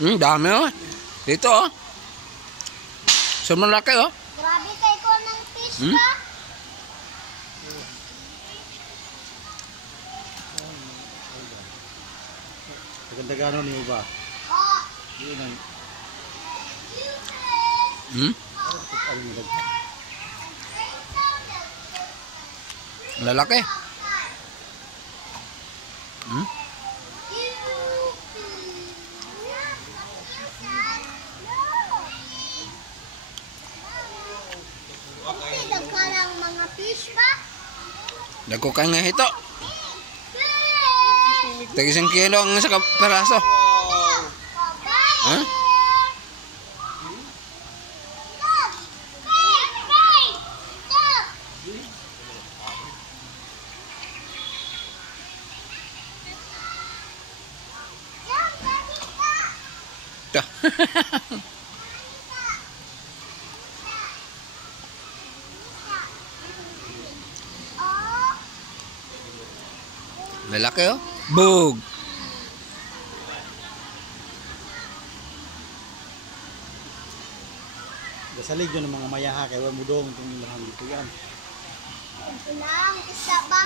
Dami oh. Dito oh. Sobrang laki oh. Grabe kay ko ng fish ba? Maganda gano'n niyo ba? Oh. Yun ang... Lalaki. Nagkalang mga fish ba? Dagko kay nga hito. Tag 1 kilo ang sa peraso. Ha? Dah. Lalaki oh. Bug. Dasalig yun ng mga mayaha kaya wala mo doon itong ilahang dito yan. Ito lang, isda ba?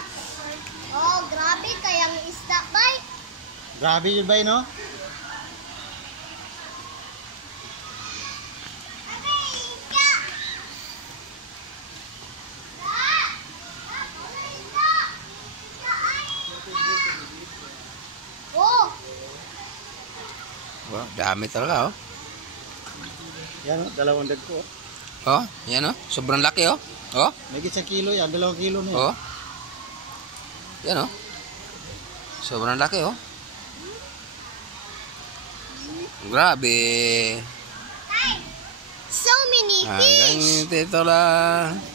Oh, grabe kayang isda ba? Grabe yun ba no? Oh! Wow, dami talaga oh. Yan o, 2 dagko. Oh, yan oh. Sobrang laki oh. Oh. May 1 kilo yan, 2 kilo na yan. Oh. Yan oh. Sobrang laki oh. Grabe. So many fish! Hanggang dito lang.